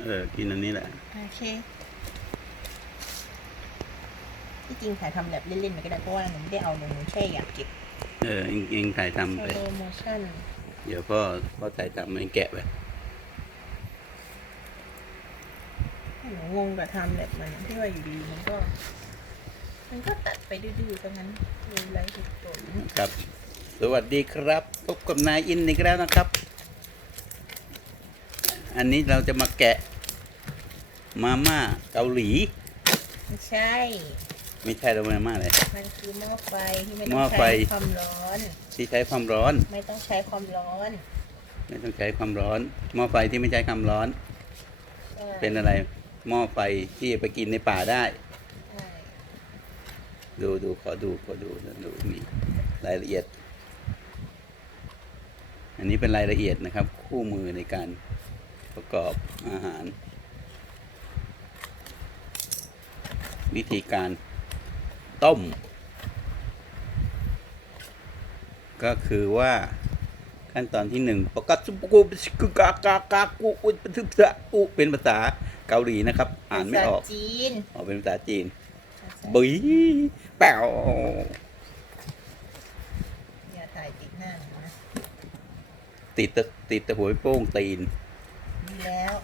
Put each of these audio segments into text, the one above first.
เออ กินอันนี้แหละ โอเค ที่จริงถ่ายทำแบบเล่นๆไปก็ได้เพราะว่าหนูไม่ได้เอาลงแค่อยากเก็บเออ เองเองถ่ายทำโซไป โลโมชั่นเดี๋ยวพ่อพ่อถ่ายทำให้แกะไป หนูงงกับทำแบบมันที่ว่าอยู่ดีมันก็ มันก็ตัดไปดื้อๆตรงนั้นดูไรเหตุผลครับ สวัสดีครับ พบกับนายอินอีกแล้วนะครับ อันนี้เราจะมาแกะ มาม่าเกาหลี ไม่ใช่ ไม่ใช่เรามาม่าเลย มันคือหม้อไฟที่ไม่หต้ม้อองไฟ ใช้ความร้อน ที่ใช้ความร้อน ไม่ต้องใช้ความร้อนไม่ต้องใช้ความร้อน หม้อไฟที่ไม่ใช้ความร้อนใช่เป็นอะไร หม้อไฟที่ไปกินในป่าได้ ใช่ดูดูขอดูขอดูดูมีรายละเอียด อันนี้เป็นรายละเอียดนะครับ คู่มือในการ ประกอบอาหาร วิธีการต้ม ก็คือว่าขั้นตอนที่หนึ่งประกาศสุกุบิสกุกากากากุอุปทึบะอุเป็นภาษาเกาหลีนะครับ อ่านไม่ออกภษจีนออกเป็นภาษาจีนบุยแป๋วอย่าถ่ายติดหน้าหนูนะติดตะติดตะหัวโป้งตีน ดีแล้ว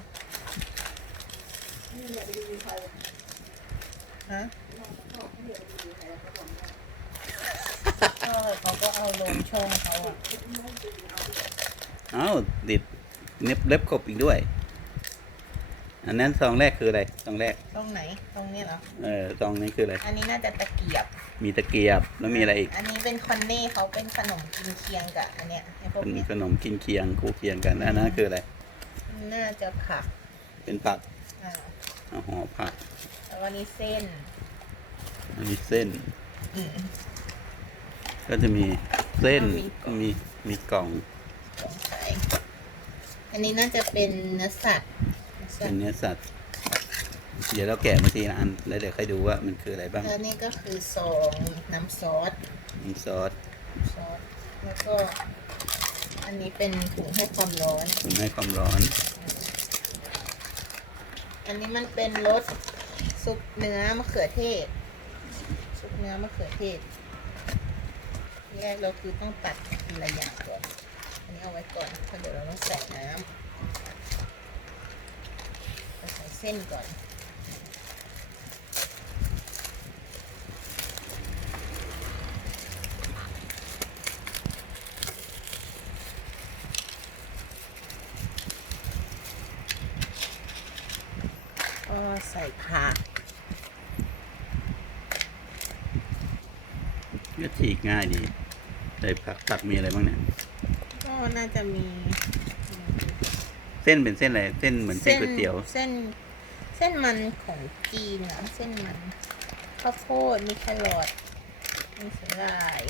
ฮะก็เขาก็เอาลงช่องเขาอะเอ้าติดเน็บเล็บขบอีกด้วย อันนั้นซองแรกคืออะไรซองแรก ตรงไหน ตรงนี้เหรอ เออซองนี้คืออะไร อันนี้น่าจะตะเกียบ มีตะเกียบแล้วมีอะไรอีกอันนี้เป็นคอนเน่เขาเป็นขนมกินเคียงกับอันเนี้ยไอ้พวกเป็นเนี้ยขนมกินเคียงคู่เคียงกันอันนั้นคืออะไร น่าจะผักเป็นผักอ่า เอาห่อผัก แล้วอันนี้เส้น อันนี้เส้นอืมก็จะมีเส้นแล้วมีมีมีกล่องสงสัยอันนี้น่าจะเป็นเนื้อสัตว์เนื้อสัเป็ตนว์เนื้อสัตว์ เดี๋ยวเราแกะมาทีละอันแล้วเดี๋ยวค่อยดูว่ามันคืออะไรบ้างแล้วนี่ก็คือซองน้ำซอสมีซอสซอสแล้วก็อันนี้เป็นถุงให้ความร้อนผมให้ความร้อน อันนี้มันเป็นรส ซุปเนื้อมะเขือเทศ ซุปเนื้อมะเขือเทศแรกเราคือต้องตัดทีละอย่างก่อน อันนี้เอาไว้ก่อนเพราะเดี๋ยวเราต้องใส่น้ำใส่เส้นก่อน ก็ ใส่ผักก็ฉีกง่ายดีใส่ผักผักมีอะไรบ้างเนี่ย ก็น่าจะมี เส้นเป็นเส้นอะไร เส้นเหมือนเส้นก๋วยเตี๋ยว เส้น เส้นมันของจีนอะเส้นมันข้าวโพดมีแครอทมีสาหร่าย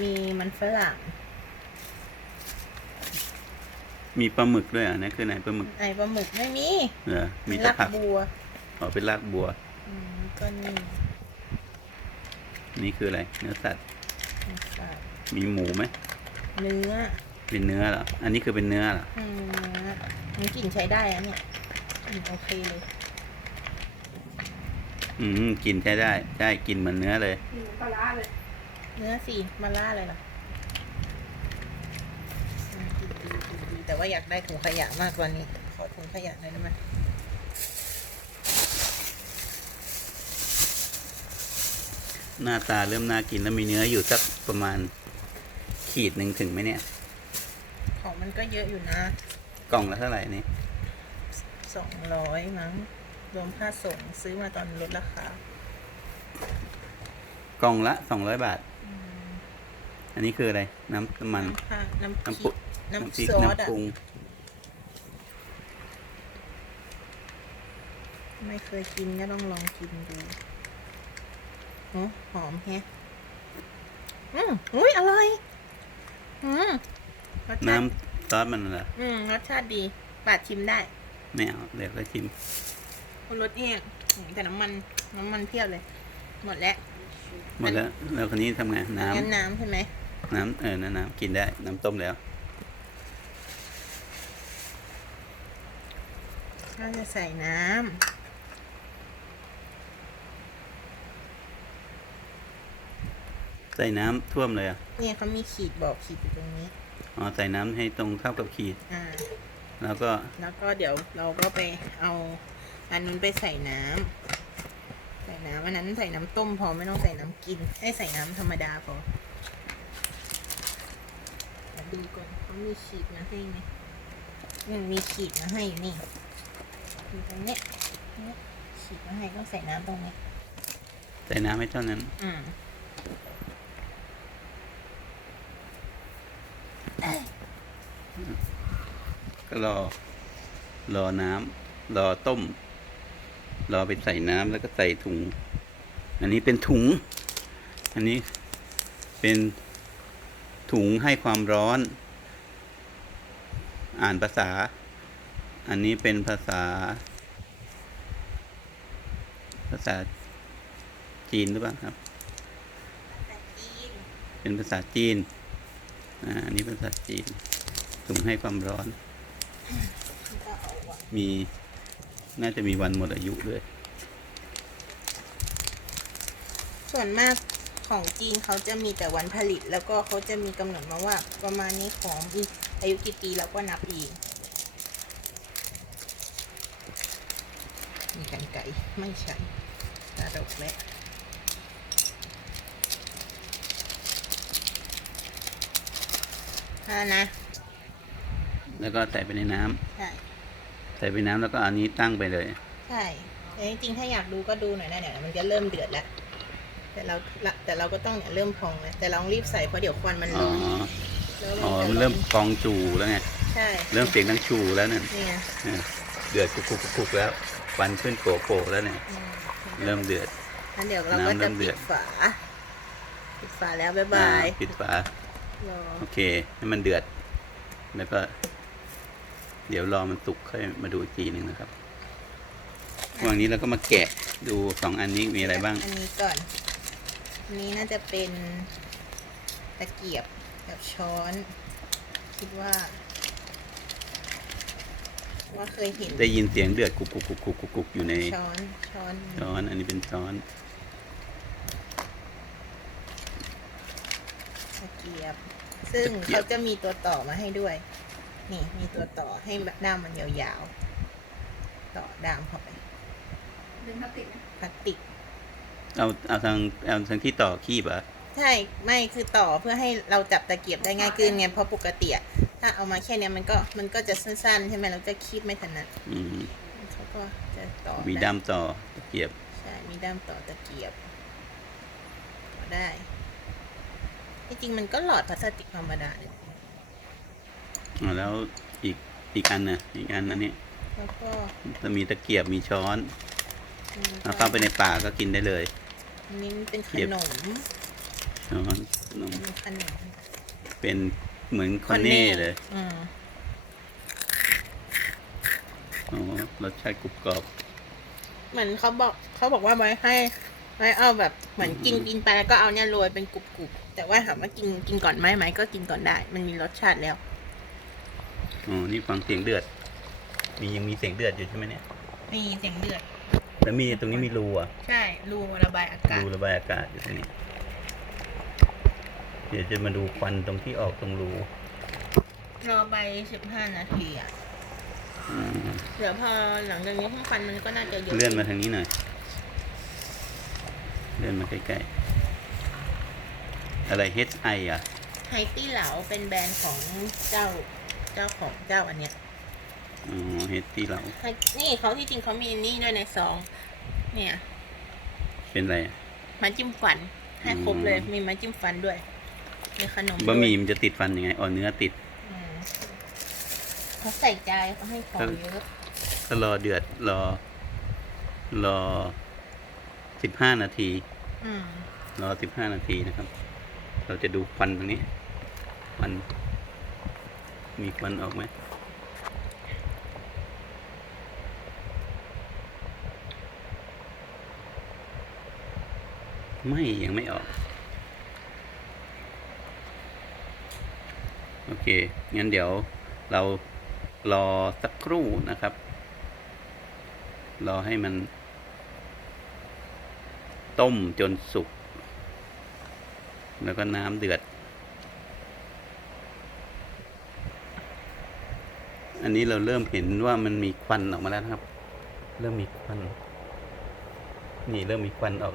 มีมันฝรั่ง มีปลาหมึกด้วยอะนั่นคือไหนปลาหมึกไอ้ปลาหมึกไม่มีเหรอมีแต่ลักผักบัวอ๋อเป็นรากบัว อืมก็นี่นี่คืออะไร เนื้อสัตว์มีสัตว์มีหมูไหมเนื้อเป็นเนื้อเหรออันนี้คือเป็นเนื้อเหรออืมเนื้อมันกลิ่นใช้ได้อะเนี่ยอืมโอเคเลยอืมกินใช้ได้ใช่กินเหมือนเนื้อเลยเนื้อสิมาล่าอะไรล่ะอื ว่าอยากได้ถุงขยะมากกว่านี้ ขอถุงขยะหน่อยได้ไหมหน้าตาเริ่มน่ากินแล้วมีเนื้ออยู่สักประมาณขีดหนึ่งถึงไหมเนี่ย ของมันก็เยอะอยู่นะ กล่องละเท่าไหร่นี่สองร้อยมั้ง รวมค่าส่งซื้อมาตอนลดราคากล่องละสองร้อยบาท อันนี้คืออะไร น้ำน้ำมัน น้ำค่ะน้ำพน้ำริปุก น้ำพริกซอสน้ำอะปรุงไม่เคยกินก็ต้องลองกินดูโอ้หอมแฮะ อืมอุ้ยอร่อย อืมรสชาน้ำติซอสมันเหรออืมรสชาติดีปาดชิมได้ไม่เอาเดี๋ยวก็ชิมคุณรสเนี่ยอืมแต่น้ำมันน้ำมันเพียบเลย หมดแล้วหมดแล้วแล้วคนนี้ทำไงน้งั้นน้ำใช่ไหมำน้ำเออน้ำน้ำกินได้น้ำต้มแล้ว ก็จะใส่น้ใส่น้ำท่วมเลยอะำเนี่ยเขามีขีดบอกขีดอยู่ตรงนี้ อ๋อ ใส่น้ำให้ตรงเท่ากับขีด อ่า แล้วก็ แล้วก็เดี๋ยวเราก็ไปเอาอันนู้นไปใส่น้ำใส่น้ำอันนั้นใส่น้ำต้มพอไม่ต้องใส่น้ำกินให้ใส่น้ำธรรมดาพอมาดูก่อนเขามีขีดมาให้ไหมอืมมีขีดมาให้อยู่นี่ อยู่ตรงเนี้ยเนี่ยขีดมาให้ต้องใส่น้ำตรงนี้ ใส่น้ำให้เท่านั้น อืมก็รอ รอน้ำรอต้ม รอไปใส่น้ำแล้วก็ใส่ถุง อันนี้เป็นถุง อันนี้เป็นถุงให้ความร้อน อ่านภาษา อันนี้เป็นภาษา ภาษาจีนหรือเปล่าครับแต่จีนเป็นภาษาจีน อ่า อันนี้ภาษาจีนถุงให้ความร้อน มี น่าจะมีวันหมดอายุด้วย ส่วนมากของจีนเขาจะมีแต่วันผลิต แล้วก็เขาจะมีกำหนดมาว่า ประมาณนี้ของอีกอายุกี่ปีแล้วก็นับอีกมีกัน ไก่ไม่ใช่ตาดกและอ่านะแล้วก็ใส่ไปในน้ำใช่ใส่ไปน้ำแล้วก็เอาอันนี้ตั้งไปเลย ใช่แต่จริงๆถ้าอยากดูก็ดูหน่อยนะเดี๋ยวมันจะเริ่มเดือดแล้ว แต่เราละแต่เราก็ต้องเนี่ยเริ่มพองแล้วแต่เราต้องรีบใส่เพราะเดี๋ยวควันมันอ๋ลองแล้วอ๋อจะมันเริ่มกองจูแล้วไง ใช่เริ่มเสียงดังชูแล้วเนี่ยนี่ไงเออเดือดกุกกุกกุกกุกแล้ว ควันขึ้นโกโก้แล้วเนี่ยอืมเริ่มเดือด งั้นเดี๋ยวเราก็น้ำเริ่จะมเดืปิอด ดฝา ปิดฝาแล้วบ๊ายอ่าบายปิดฝารอโอเคให้มันเดือด แล้วก็ เดี๋ยวรอมันสุกค่อยมาดูอีกทีหนึ่งนะครับวันนี้เราก็มาแกะดูสองอันนี้มีอะไรบ้าง อันนี้ก่อน อันนี้น่าจะเป็นตะเกียบกับช้อน คิดว่า ว่าเคยเห็นได้ยินเสียงเดือดกุกกุกกุกกุกกุกกุกอยู่ในช้อนช้อนช้อนอันนี้เป็นช้อนตะเกียบ ซึ่งตะเกียบเขาจะมีตัวต่อมาให้ด้วย นี่มีตัวต่อให้ด้ามมันยาวๆ ต่อด้ามเข้าไปดึงพลาสติกนะพลาสติกเอาเอาทางเอาทางที่ต่อคีบเหรอะใช่ไม่คือต่อเพื่อให้เราจับตะเกียบได้ง่ายขึ้นไงเพราะปกติอะ ถ้าเอามาแค่เนี้ยมันก็มันก็จะสั้นๆ ใช่ไหมเราจะคีบไม่ถนัดอืมเขาก็จะต่อมีได้ด้ามต่อตะเกียบ ใช่ มีด้ามต่อตะเกียบต่อได้ที่จริงมันก็หลอดพลาสติกธรรมดาเนี่ยอ่าแล้วอีกอีกอันน่ะอีกอันอันนี้แล้วก็จะมีตะเกียบมีช้อนอืมเอาเข้าไปในปากก็กินได้เลยอันนี้มันเป็นขเกียบนมช้อนนมเป็นขนมเป็น เหมือนคอนเน่เลยอืมอ๋อรสชาติกรุบกรอบ เหมือนเขาบอกเขาบอกว่าไว้ให้ไว้เอาแบบเหมือนกินอืมกินไปแล้วก็เอาเนี่ยโรยเป็นกรุบๆแต่ว่าถามว่ากินกินก่อนไหมไหมก็กินก่อนได้ มันมีรสชาติแล้วอ๋อ นี่ฟังเสียงเดือด มียังมีเสียงเดือดอยู่ใช่ไหมเนี่ย มีเสียงเดือด แล้วมีตรงนี้มีรูอะ ใช่รูระบายอากาศ รูระบายอากาศอยู่ตรงนี้ เดี๋ยวจะมาดูควันตรงที่ออกตรงรูรอไปสิบห้านาทีอะอืมเดี๋ยวพอหลังจากนี้ห้องควันมันก็น่าจะเยอะเลื่อนมาทางนี้หน่อย เลื่อนมาใกล้ๆ อะไร HI อะ ไฮตี้เหลาเป็นแบรนด์ของเจ้าเจ้าของเจ้าอันเนี้ยอ๋อ เฮดที่เราไฮนี่เขาที่จริงเขามีนี่ด้วยในซอง เนี่ย เป็นอะไรอะไม้จิ้มฟัน ให้ครบเลยอืมมีไม้จิ้มฟันด้วย มีขนมบะหมี่ด้วยมันจะติดฟันยังไงอ๋อเนื้อติดอืมเขาใส่ใจเขาให้ของเยอะก็รอเดือดรอ รอสิบห้านาที อืมรอสิบห้านาทีนะครับ เราจะดูควันตรงนี้ควันมีควันออกไหมไม่ยังไม่ออก โอเค งั้นเดี๋ยวเรารอสักครู่นะครับ รอให้มัน ต้มจนสุก แล้วก็น้ำเดือด อันนี้เราเริ่มเห็นว่ามันมีควันออกมาแล้วครับ เริ่มมีควัน นี่เริ่มมีควันออก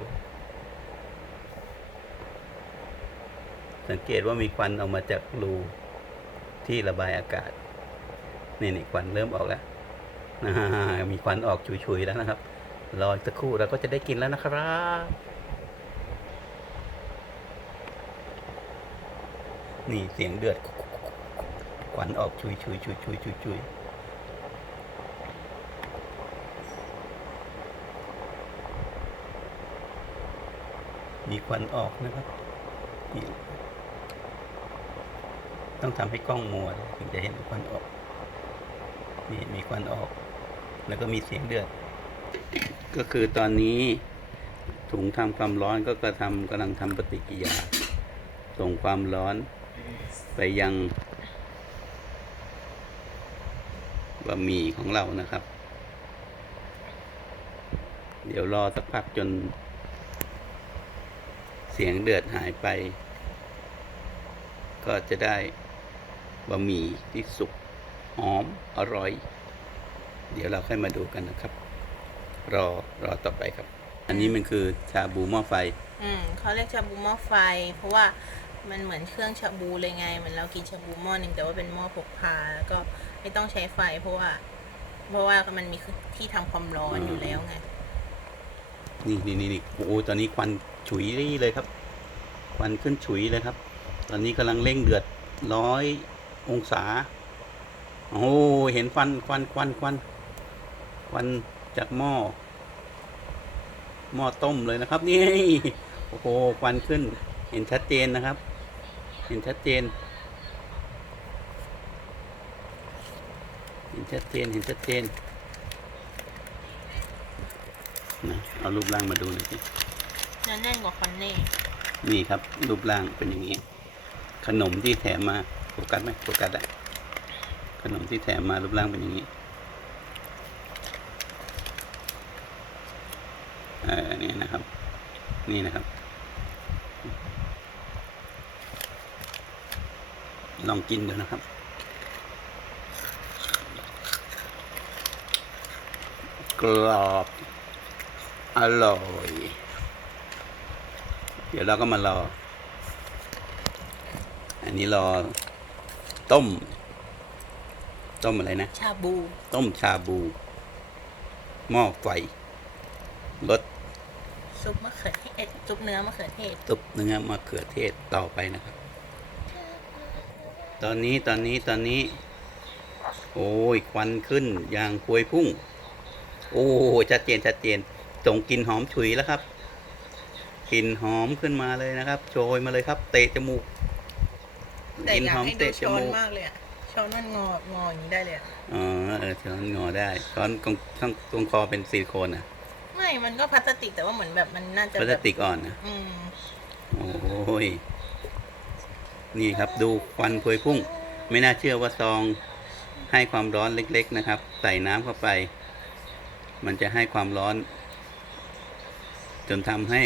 สังเกตว่ามีควันออกมาจากรู ที่ระบายอากาศนี่นี่ควันเริ่มออกแล้วมีควันออกฉุยๆแล้วนะครับ รออีกสักครู่เราก็จะได้กินแล้วนะครับนี่เสียงเดือดควันออกฉุยๆฉุยๆฉุยๆฉุยมีควันออกนะครับนี่ ต้องทำให้กล้องมัวถึงจะเห็นควันออกนี่มีควันออก แล้วก็มีเสียงเดือด ก็คือตอนนี้ถุงทำความร้อนก็กระทำกำลังทำปฏิกิริยา ส่งความร้อนไปยังบะหมี่ของเรานะครับ เดี๋ยวรอสักพักจน เสียงเดือดหายไป ก็จะได้ บะหมี่ที่สุกหอมอร่อย เดี๋ยวเราค่อยมาดูกันนะครับ รอรอต่อไปครับ อันนี้มันคือชาบูหม้อไฟ อืมเขาเรียกชาบูหม้อไฟ เพราะว่ามันเหมือนเครื่องชาบูเลยไงเหมือนเรากินชาบูหม้อหนึ่งแต่ว่าเป็นหม้อพกพาแล้วก็ไม่ต้องใช้ไฟ เพราะว่า เพราะว่ามันมีที่ทำความร้อนอยู่แล้วไงนี่นี่นี่นี่โอ้โหตอนนี้ควันฉุยเลยครับ ควันขึ้นฉุยเลยครับ ตอนนี้กำลังเร่งเดือดร้อย องศา โอ้โหเห็นควันควันควันควันควันจากหม้อ หม้อต้มเลยนะครับ นี่ โอ้โหควันขึ้น เห็นชัดเจนนะครับ เห็นชัดเจน เห็นชัดเจนเห็นชัดเจนนะเอารูปร่างมาดูหน่อยสินั่นแน่นกว่าคอนเน่นี่ครับ รูปร่างเป็นอย่างนี้ ขนมที่แถมมา โฟกัสไหมโฟกัสอะขนมที่แถมมารูปร่างเป็นอย่างนี้เออนี่นะครับ นี่นะครับ ลองกินดูนะครับ กรอบ อร่อย เดี๋ยวเราก็มารอ อันนี้รอ ต้ม ต้มอะไรนะ ชาบู ต้มชาบู หม้อไฟรสซุปมะเขือเทศซุปเนื้อมะเขือเทศตุบเนื้อมะเขือเทศต่อไปนะครับ ตอนนี้ตอนนี้ตอนนี้ โอ้ยควันขึ้นอย่างพวยพุ่ง โอ้ชัดเจนชัดเจนส่งกลิ่นหอมฉุยแล้วครับกลิ่นหอมขึ้นมาเลยนะครับ โชยมาเลยครับ เตะจมูก แต่กลิ่นอยาหกอมให้ดูเตะจช้อนมูกมากเลยอะช้อนมันงองออย่างนี้ได้เลยอะอ๋อเออช้อนงอได้ช้อนตรงข้างตรงคอเป็นซิลิโคนอะ ไม่มันก็พลาสติกแต่ว่าเหมือนแบบมันน่าจะพลาสแบบติกอ่อนนะอืมโอ้ยนี่ครับดูควันพวยพุ่ง ไม่น่าเชื่อว่าซองให้ความร้อนเล็ก ๆ นะครับ ใส่น้ำเข้าไป มันจะให้ความร้อน จนทำให้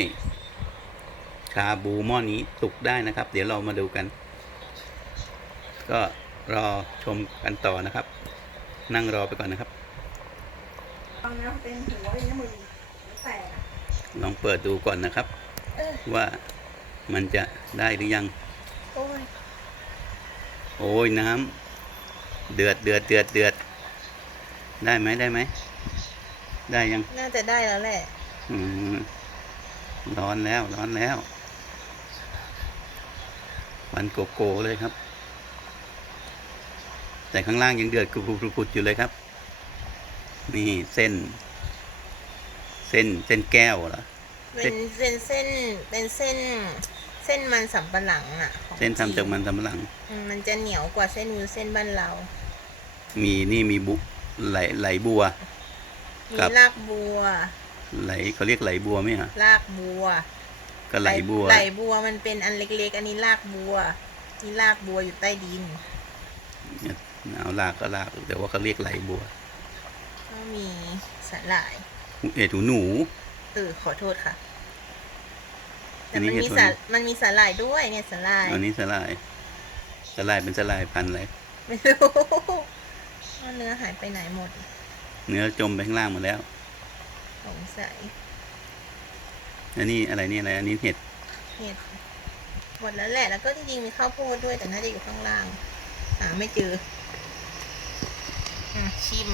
ชาบูหม้อนี้สุกได้นะครับ เดี๋ยวเรามาดูกัน ก็รอชมกันต่อนะครับ นั่งรอไปก่อนนะครับฟังนะเป็นหัวอย่างนี้มือแตกอะลองเปิดดูก่อนนะครับเออว่ามันจะได้หรือยังโอ้ยโอ้ยน้ำเดือดเดือดเดือดเดือดได้ไหมได้ไหม ได้ยัง น่าจะได้แล้วแหละอืมร้อนแล้วร้อนแล้วควันโกโก้เลยครับ แต่ข้างล่างยังเดือดกรุบๆๆอยู่เลยครับ นี่เส้น เส้นเส้นแก้วเหรอเป็นเป็นเส้นเป็นเส้น เส้นมันสำปะหลังอะของเส้นทำจากมันจีสำปะหลังอืมมันจะเหนียวกว่าเส้นวุ้นเส้นบ้านเรา มีนี่มีบุไหลไหลบัวมีครับรากบัว ไหลเขาเรียกไหลบัวไหมฮะรากบัว ก็ไหลบัวไหลบัวมันเป็นอันเล็กๆ อันนี้รากบัวนี่รากบัวอยู่ใต้ดิน เอาลากก็ลากแต่ว่าเขาเรียกไหลบัวเอามีสาหร่าย เอ็ดหูหนู เออขอโทษค่ะอัแต่นนี้มันมีเหตุผลสามันมีสาหร่ายด้วยเนี่ยสาหร่ายอันนี้สลายสลายเป็นสลายพันธุ์อะไรไม่รู้ว่าเนื้อหายไปไหนหมด เนื้อจมไปข้างล่างหมดแล้วสงสัยอันนี้อะไรนี่อะไรอันนี้เห็ดเห็ดหมดแล้วแหละแล้วก็จริงๆมีข้าวโพดด้วยแต่น่าจะอยู่ข้างล่างหาไม่เจออะ ชิม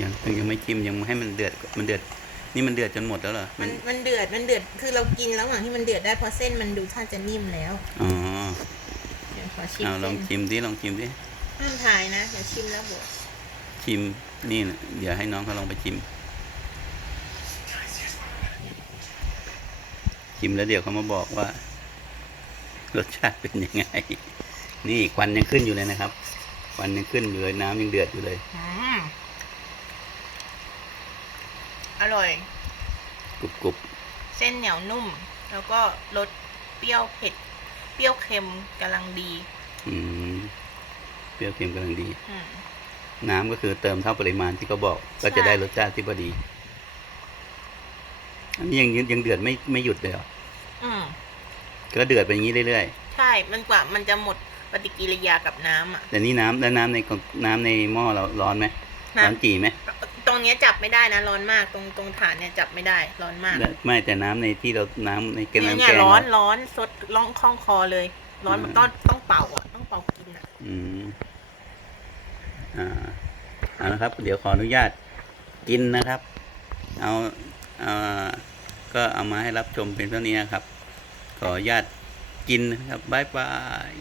ยังยังไม่จิ้มยังให้มันเดือดมันเดือด นี่มันเดือดจนหมดแล้วเหรอมัมันนมันเดือดมันเดือดคือเรากินแล้วหลังที่มันเดือดได้เพราะเส้นมันดูท่าจะนิ่มแล้วอ๋อเดี๋ยวขอชิมเอาลองเส้นชิมดิลองชิมดิห้ามทายนะเดี๋ยวชิมแล้วบอกชิมนี่นะเดี๋ยวให้น้องเขาลองไปชิม ชิมแล้วเดี๋ยวเขามาบอกว่ารสชาติเป็นยังไง นี่ควันยังขึ้นอยู่เลยนะครับ ควันยังขึ้นอยู่เลยน้ำยังเดือดอยู่เลย อืมอร่อย กรุบกรุบเส้นเหนียวนุ่ม แล้วก็รสเปรี้ยวเผ็ด เปรี้ยวเค็มกำลังดีอืมเปรี้ยวเค็มกำลังดี อืมน้ำก็คือเติมเท่าปริมาณที่เขาบอก ก็จะใช่ได้รสชาติที่พอดี อันนี้ยังยังเดือดไม่ไม่หยุดเลยเหรออืมก็เดือดไปอย่างนี้เรื่อยใช่ มันกว่ามันจะหมด ปฏิกิริยากับน้ำอะๆแต่นี่น้ำแล้วน้ำในกล่องน้ำในหม้อเราร้อนไหมน้ร้อนจีไหมำตรงเนี้ยจับไม่ได้นะร้อนมากตรงตรงฐานเนี่ยจับไม่ได้ร้อนมากและไม่แต่น้ำในที่เราน้ำในแกงเนี่ยน้ำเนี่แกยงร้อนเราร้อนสดร้องคล่องคอเลย ร้อนมันต้องต้องเป่าอะต้องเป่ากินอะ อืมอ่าเอาละครับ เดี๋ยวขออนุญาตกินนะครับ เอาเอาก็เอามาให้รับชมเป็นเท่านี้นะครับ ขออนุญาตกินนะครับบ๊ายบาย